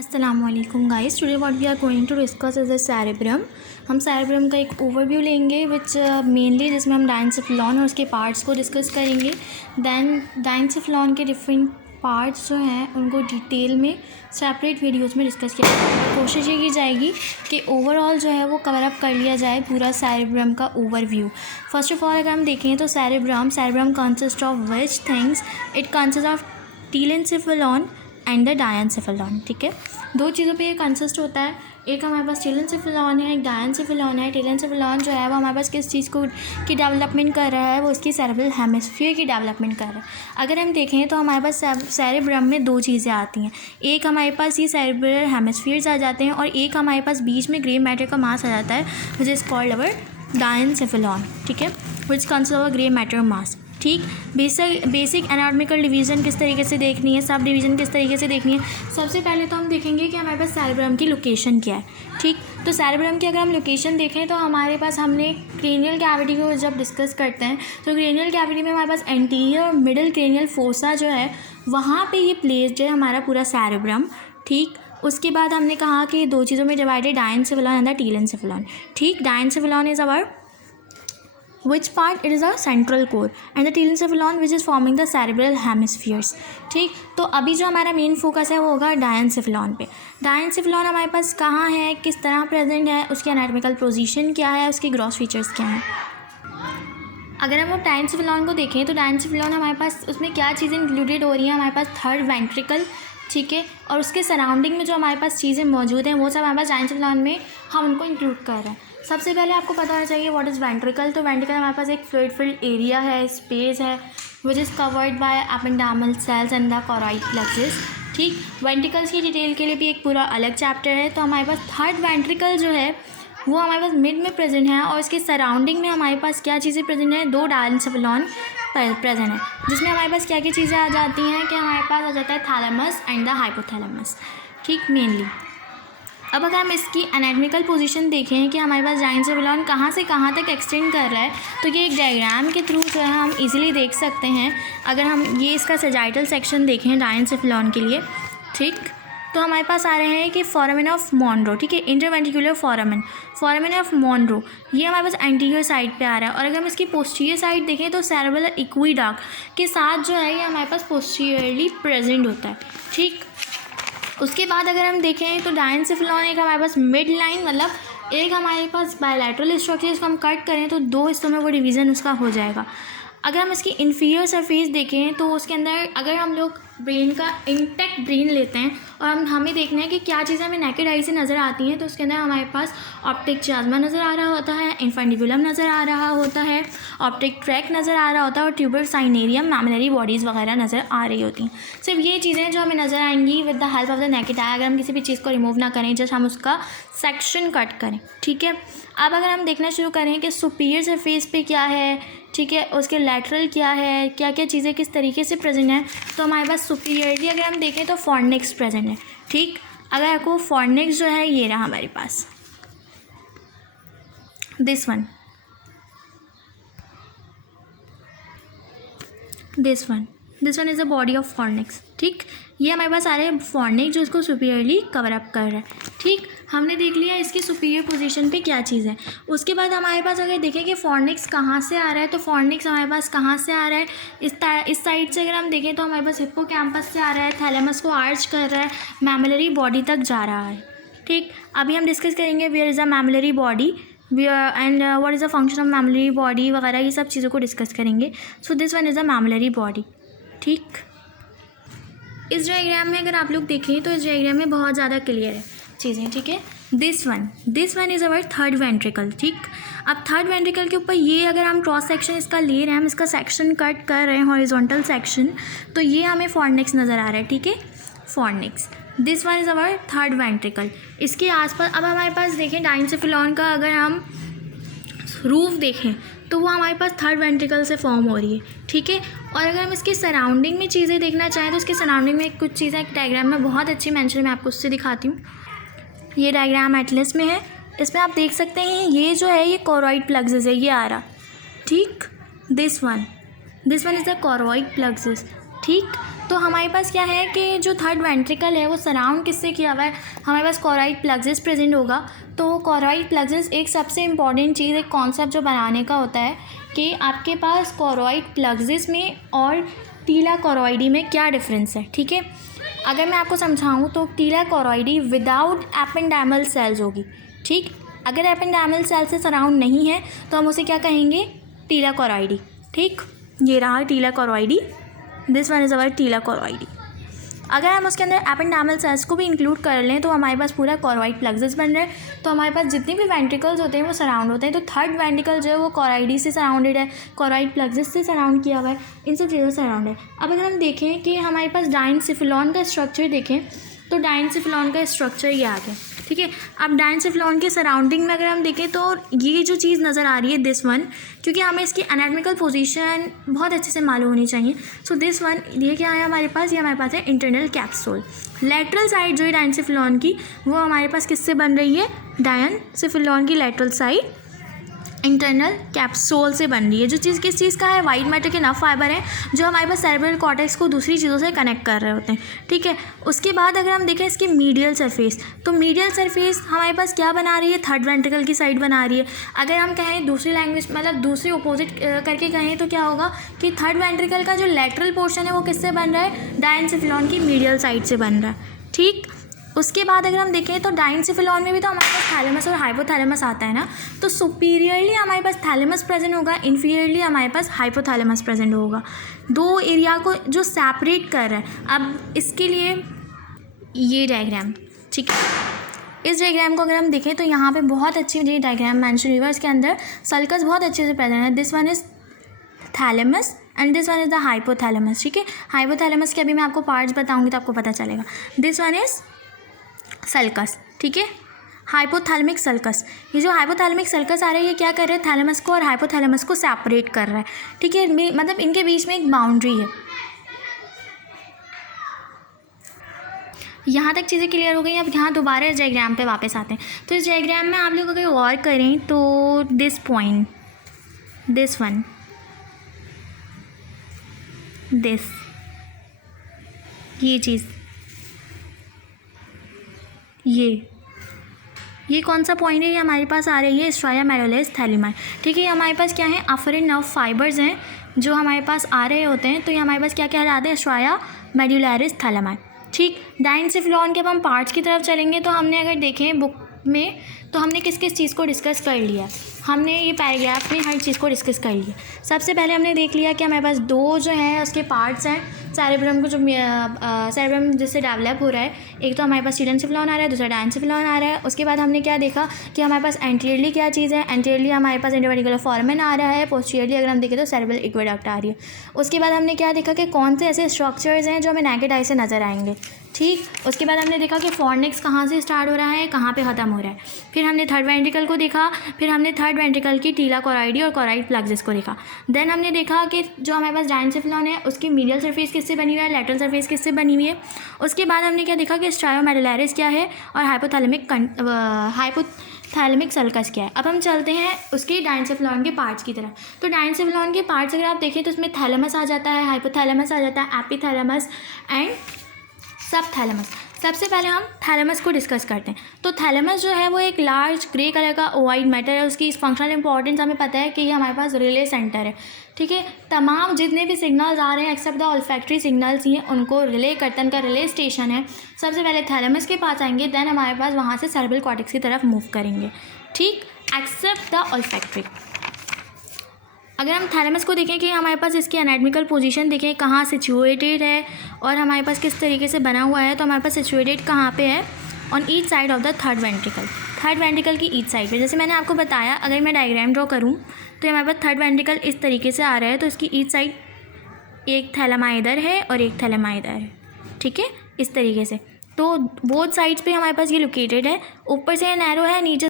अस्सलामुअलैकुम guys, today what we are going to discuss is the cerebrum. हम cerebrum का एक ओवरव्यू लेंगे विच मेनली जिसमें हम डायंसेफेलॉन और उसके पार्ट्स को डिस्कस करेंगे। दैन डायंसेफेलॉन के डिफरेंट पार्ट्स जो हैं उनको डिटेल में सेपरेट वीडियोज़ में डिस्कस किया जाएगा। कोशिश ये की जाएगी कि ओवरऑल जो है वो कवर अप कर लिया जाए पूरा सेरेब्रम का ओवरव्यू। फर्स्ट ऑफ ऑल अगर हम देखें तो cerebrum consist of which things, it consist of telencephalon and the diencephalon. ठीक है, दो चीज़ों पे ये कंसिस्ट होता है, एक हमारे पास टीलेंसेफेलॉन है, एक डायंसेफेलॉन है। टीलेंसेफेलॉन जो है वो हमारे पास किस चीज़ को की डेवलपमेंट कर रहा है, वो इसकी सेरेब्रल हेमिस्फीयर की डेवलपमेंट कर रहा है। अगर हम देखें तो हमारे पास सेरेब्रम में दो चीज़ें आती हैं, एक हमारे पास ये सेरेब्रल हेमिस्फीयर्स आ जाते हैं और एक हमारे पास बीच में ग्रे मैटर का मास आ जाता है which is called our diencephalon. ठीक है, which consist of grey matter mass. ठीक, बेसिक एनाटॉमिकल डिवीज़न किस तरीके से देखनी है, सब डिवीज़न किस तरीके से देखनी है। सबसे पहले तो हम देखेंगे कि हमारे पास सेरेब्रम की लोकेशन क्या है। ठीक, तो सेरेब्रम की अगर हम लोकेशन देखें तो हमारे पास हमने क्रेनियल कैविटी को जब डिस्कस करते हैं तो क्रेनियल कैविटी में हमारे पास एंटीरियर और मिडिल क्रेनियल फोसा जो है वहाँ पे ये प्लेस्ड है हमारा पूरा सेरेब्रम। ठीक, उसके बाद हमने कहा कि दो चीज़ों में divided, diencephalon and the telencephalon. ठीक, diencephalon is our which part it is a central core and the telencephalon which is forming the cerebral hemispheres। ठीक, तो अभी जो हमारा मेन फोकस है वो होगा डायंसेफेलॉन पे। डायंसेफेलॉन हमारे पास कहाँ है, किस तरह प्रेजेंट है, उसकी एनाटॉमिकल पोजीशन क्या है, उसके ग्रॉस फीचर्स क्या हैं। अगर हम लोग डायंसेफेलॉन को देखें तो डायंसेफेलॉन हमारे पास उसमें क्या चीज़ें इंक्लूडेड हो रही हैं, हमारे पास थर्ड वेंट्रिकल, ठीक है, और उसके सराउंडिंग में जो हमारे पास चीज़ें मौजूद हैं वो सब हमारे पास डायंसेफेलॉन में हम उनको इंक्लूड कर रहे हैं। सबसे पहले आपको पता होना चाहिए व्हाट इज़ वेंट्रिकल। तो वेंट्रिकल हमारे पास एक फ्लूइड फिल्ड एरिया है, स्पेस है which is covered by ependymal cells and the choroid plexus. ठीक, वेंट्रिकल्स की डिटेल के लिए भी एक पूरा अलग चैप्टर है। तो हमारे पास थर्ड वेंट्रिकल जो है वो हमारे पास मिड में प्रेजेंट है और इसके सराउंडिंग में हमारे पास क्या चीज़ें प्रेजेंट हैं, दो डायंसेफेलॉन प्रेजेंट है, जिसमें हमारे पास क्या क्या चीज़ें आ जाती हैं कि हमारे पास आ जाता है थैलेमस एंड द हाइपोथैलेमस। ठीक, मेनली अब अगर हम इसकी एनाटॉमिकल पोजीशन देखें कि हमारे पास डायंसेफेलॉन कहाँ से कहाँ तक एक्सटेंड कर रहा है तो ये एक डायग्राम के थ्रू जो है हम इजीली देख सकते हैं। अगर हम ये इसका सजाइटल सेक्शन देखें डायंसेफेलॉन के लिए, ठीक, तो हमारे पास आ रहे हैं कि फोरामेन ऑफ मॉनरो। ठीक है, इंटरवेंट्रिकुलर फोरामेन ऑफ मॉनरो ये हमारे पास एंटीरियर साइड पे आ रहा है। और अगर हम इसकी पोस्टीरियर साइड देखें तो सेरेब्रल एक्विडक्ट के साथ जो है ये हमारे पास पोस्टीरियरली प्रेजेंट होता है। ठीक, उसके बाद अगर हम देखें तो डायंसेफेलॉन एक हमारे पास मिड लाइन, मतलब एक हमारे पास बायलैटरल स्ट्रक्चर, इसको हम कट करें तो दो हिस्सों में वो डिवीज़न उसका हो जाएगा। अगर हम इसकी इन्फीरियर सरफेस देखें तो उसके अंदर अगर हम लोग ब्रेन का इंटैक्ट ब्रेन लेते हैं और हमें देखना है कि क्या चीज़ें हमें नेकेड आई से नज़र आती हैं, तो उसके अंदर हमारे पास ऑप्टिक चाज्मा नज़र आ रहा होता है, इन्फेंडिकुलम नज़र आ रहा होता है, ऑप्टिक ट्रैक नज़र आ रहा होता है और ट्यूबर साइनेरियम, मैमिलरी बॉडीज़ वगैरह नज़र आ रही होती हैं। सिर्फ ये चीज़ें जो हमें नज़र आएंगी with the help of the naked eye. अगर हम किसी भी चीज़ को रिमूव ना करें, जस्ट हम उसका सेक्शन कट करें। ठीक है, अब अगर हम देखना शुरू करें कि सुपीरियर सरफेस पे क्या है, ठीक है, उसके लैटरल क्या है, क्या क्या चीज़ें किस तरीके से प्रेजेंट है, तो हमारे पास सुपीरियरली अगर हम देखें तो फॉर्निक्स प्रेजेंट है। ठीक, अगर आपको फॉर्निक्स जो है ये रहा हमारे पास, this one is the body of fornix. ठीक, ये हमारे पास आ रहे हैं फॉर्निक्स जो इसको सुपीरियरली कवर अप कर रहा है। ठीक, हमने देख लिया इसकी सुपीरियर पोजीशन पे क्या चीज़ है। उसके बाद हमारे पास अगर देखें कि फॉर्निक्स कहाँ से आ रहा है, तो फॉर्निक्स हमारे पास कहाँ से आ रहा है, इस साइड से अगर हम देखें तो हमारे पास हिप्पोकैम्पस से आ रहा है, थैलेमस को आर्च कर रहा है, मैमिलरी बॉडी तक जा रहा है। ठीक, अभी हम डिस्कस करेंगे where is a mammillary body and what is the function of mammillary body वगैरह, ये सब चीज़ों को डिस्कस करेंगे। So this one is a mammillary body. ठीक, इस डायग्राम में अगर आप लोग देखें तो इस डायग्राम में बहुत ज़्यादा क्लियर है चीज़ें। ठीक है, this one is our third ventricle. ठीक, अब थर्ड वेंट्रिकल के ऊपर ये अगर हम क्रॉस सेक्शन इसका ले रहे हैं, हम इसका सेक्शन कट कर रहे हैं हॉरिजॉन्टल सेक्शन, तो ये हमें फॉर्निक्स नज़र आ रहा है। ठीक है, fornix, this one is our third ventricle. इसके आसपास अब हमारे पास देखें डायंसेफेलॉन का अगर हम रूफ देखें तो वो हमारे पास थर्ड वेंट्रिकल से फॉर्म हो रही है। ठीक है, और अगर हम इसके सराउंडिंग में चीज़ें देखना चाहें तो इसके सराउंडिंग में कुछ चीज़ें एक डायग्राम में बहुत अच्छी मेंशन, मैं आपको उससे दिखाती हूँ। ये डायग्राम एटलस में है, इसमें आप देख सकते हैं ये जो है ये कोरॉइड प्लेक्सस है, ये आ रहा। ठीक, this one is the choroid plexus. ठीक, तो हमारे पास क्या है कि जो थर्ड वेंट्रिकल है वो सराउंड किससे किया हुआ है, हमारे पास कोरॉइड प्लक्सस प्रेजेंट होगा। तो कोरॉइड प्लक्सस एक सबसे इम्पॉर्टेंट चीज़, एक कॉन्सेप्ट जो बनाने का होता है कि आपके पास कोरॉइड प्लक्सस में और टीला कोरॉइडी में क्या डिफरेंस है। ठीक है, अगर मैं आपको समझाऊँ तो टीला कोरॉइडी विदाउट एपेंडाइमल सेल्स होगी। ठीक, अगर एपेंडाइमल सेल से सराउंड नहीं है तो हम उसे क्या कहेंगे, टीला कोरॉइडी। ठीक, ये रहा टीला कोरॉइडी, दिस वन इज़ अवर टीला कोरॉइडी। अगर हम उसके अंदर एपेंडाइमल सेल्स को भी इंक्लूड कर लें तो हमारे पास पूरा कोरॉइड प्लक्सस बन रहा है। तो हमारे पास जितने भी वेंट्रिकल्स होते हैं वो सराउंड होते हैं। तो थर्ड वेंट्रिकल जो है वो कोरॉइडी से सराउंडेड है, कोरॉइड प्लक्सस से सराउंड किया हुआ है, इन सब चीज़ों से सराउंड है। अब अगर हम देखें कि हमारे पास डायनसिफिलॉन का स्ट्रक्चर देखें तो डायनसिफिलॉन का स्ट्रक्चर ये आ गया। ठीक है, अब डायनसिफिलॉन के सराउंडिंग में अगर हम देखें तो ये जो चीज़ नज़र आ रही है दिस वन, क्योंकि हमें इसकी एनाटॉमिकल पोजीशन बहुत अच्छे से मालूम होनी चाहिए। सो दिस वन, ये क्या है हमारे पास, ये हमारे पास है इंटरनल कैप्सूल। लेटरल साइड जो है डायनसिफिलॉन की वो हमारे पास किससे बन रही है, डायनसिफिलॉन की लेटरल साइड इंटरनल कैप्सूल से बन रही है। जो चीज़ किस चीज़ का है, वाइट मैटर के नर्व फाइबर है जो हमारे पास सेरेब्रल कॉर्टेक्स को दूसरी चीज़ों से कनेक्ट कर रहे होते हैं। ठीक है, उसके बाद अगर हम देखें इसकी मीडियल सरफेस, तो मीडियल सरफेस हमारे पास क्या बना रही है, थर्ड वेंट्रिकल की साइड बना रही है। अगर हम कहें दूसरी लैंग्वेज, मतलब दूसरी अपोजिट करके कहें तो क्या होगा कि थर्ड वेंट्रिकल का जो लेटरल पोर्शन है वो किससे बन रहा है, डायनसिफिलॉन की मीडियल साइड से बन रहा है। ठीक, उसके बाद अगर हम देखें तो डायनसिफिलॉन में भी तो हमारे पास थैलेमस और हाइपोथैलेमस आता है ना। तो सुपीरियरली हमारे पास थैलेमस प्रेजेंट होगा, इन्फीरियरली हमारे पास हाइपोथैलेमस प्रेजेंट होगा। दो एरिया को जो सेपरेट कर रहा है। अब इसके लिए ये डायग्राम, ठीक है, इस डायग्राम को अगर हम देखें तो यहाँ पे बहुत अच्छी ये डायग्राम मेंशन हुई है। इसके अंदर सल्कस बहुत अच्छे से प्रेजेंट है। This one is thalamus and this one is the hypothalamus. ठीक है, हाइपोथैलेमस के अभी मैं आपको पार्ट्स बताऊँगी तो आपको पता चलेगा। This one is sulcus. ठीक है, हाइपोथैलेमिक सल्कस, ये जो हाइपोथैलेमिक सल्कस आ रहा है ये क्या कर रहा है, थैलेमस को और हाइपोथैलेमस को सेपरेट कर रहा है। ठीक है, मतलब इनके बीच में एक बाउंड्री है। यहाँ तक चीज़ें क्लियर हो गई। अब यहाँ दोबारा इस डायग्राम पे वापस आते हैं। तो इस डायग्राम में आप लोग अगर गौर करें तो this point, this one, this, ये चीज़, ये कौन सा पॉइंट है, ये हमारे पास आ रही है स्ट्राया मेडुलस थैलेमाई। ठीक है, ये हमारे पास क्या है, अफरेंट नर्व फाइबर्स हैं जो हमारे पास आ रहे होते हैं। तो ये हमारे पास क्या कहलाते हैं, स्ट्राया मेडुलस थैलेमाई। ठीक, डायनसिफिलॉन के अब हम पार्ट्स की तरफ चलेंगे तो हमने अगर देखें बुक में तो हमने किस किस चीज़ को डिस्कस कर लिया, हमने ये पैराग्राफ में हर चीज़ को डिस्कस कर लिया। सबसे पहले हमने देख लिया कि हमारे पास दो जो हैं उसके पार्ट्स हैं सेरेब्रम को, जो सेरेब्रम जिससे डेवलप हो रहा है, एक तो हमारे पास टीलेंसिफिलॉन आ रहा है, दूसरा डायनसिफिलॉन आ रहा है। उसके बाद हमने क्या देखा कि हमारे पास एंटीरियरली क्या चीज़ है, एंटीरियरली हमारे पास इंटरवेंट्रिकुलर फोरामेन आ रहा है, पोस्टीरियरली अगर हम देखें तो सेरेब्रल एक्वेडक्ट आ रही है। उसके बाद हमने क्या देखा कि कौन से ऐसे स्ट्रक्चर्स हैं जो हमें नेकेड आई से नज़र आएंगे। ठीक, उसके बाद हमने देखा कि फॉर्निक्स कहाँ से स्टार्ट हो रहा है, कहाँ पे ख़त्म हो रहा है। फिर हमने थर्ड वेंट्रिकल को देखा, फिर हमने थर्ड वेंट्रिकल की टीला कोरॉइडी और कोरॉइड प्लक्सस को देखा। देन हमने देखा कि जो हमारे पास डायनसिफिलॉन है उसकी मीडियल सरफेस किससे बनी हुई है, लेटरल सरफेस किससे बनी हुई है। उसके बाद हमने क्या देखा कि स्ट्रायोमेडुलरिस क्या है और हाइपोथैलेमिक सल्कस क्या है। अब हम चलते हैं उसके डायनसिफिलॉन के पार्ट्स की तरफ। तो डायनसिफिलॉन के पार्ट्स अगर आप देखें तो उसमें थैलेमस आ जाता है, हाइपोथैलेमस आ जाता है, एपिथैलेमस एंड सब थैलेमस। सबसे पहले हम थैलेमस को डिस्कस करते हैं। तो थैलेमस जो है वो एक लार्ज ग्रे कलर का ओवाइड मैटर है। उसकी फंक्शनल इंपॉर्टेंस हमें पता है कि ये हमारे पास रिले सेंटर है। ठीक है, तमाम जितने भी सिग्नल्स आ रहे हैं एक्सेप्ट द ऑल्फैक्टरी सिग्नल्स ही हैं उनको रिले करते हैं, उनका रिले स्टेशन है। सबसे पहले थैलेमस के पास आएंगे, देन हमारे पास वहाँ से सेरेब्रल कॉर्टेक्स की तरफ मूव करेंगे। ठीक, एक्सेप्ट द ऑल्फैक्टरी। अगर हम थैलेमस को देखें कि हमारे पास इसकी एनाटॉमिकल पोजीशन देखें कहाँ सिचुएटेड है और हमारे पास किस तरीके से बना हुआ है। तो हमारे पास सिचुएटेड कहाँ पे है, on each side of the third ventricle, third ventricle की ईच साइड पे। जैसे मैंने आपको बताया, अगर मैं डायग्राम ड्रॉ करूँ तो हमारे पास थर्ड वेंट्रिकल इस तरीके से आ रहा है। तो इसकी ईच साइड एक थैलेमा इधर है और एक थैलेमा इधर है। ठीक है, इस तरीके से। तो बोथ साइड्स पे हमारे पास ये लोकेटेड है। ऊपर से नैरो है, नीचे